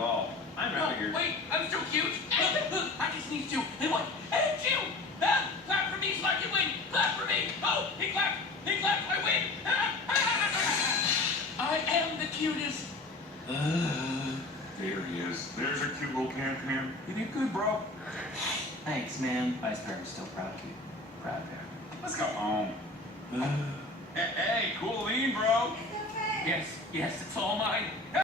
all. I'm out of here. Wait, I'm still cute. I just need to. Hey, what? Hey, you! Clap for me so I can win. Clap for me. Oh, he clapped. He clapped. I win. I am the cutest. There he is. There's a cute little can. You did good, bro. Thanks, man. Vice Parent's still proud of you. Proud of you. Let's go home. Hey, cool lean, bro. Yes, it's all mine.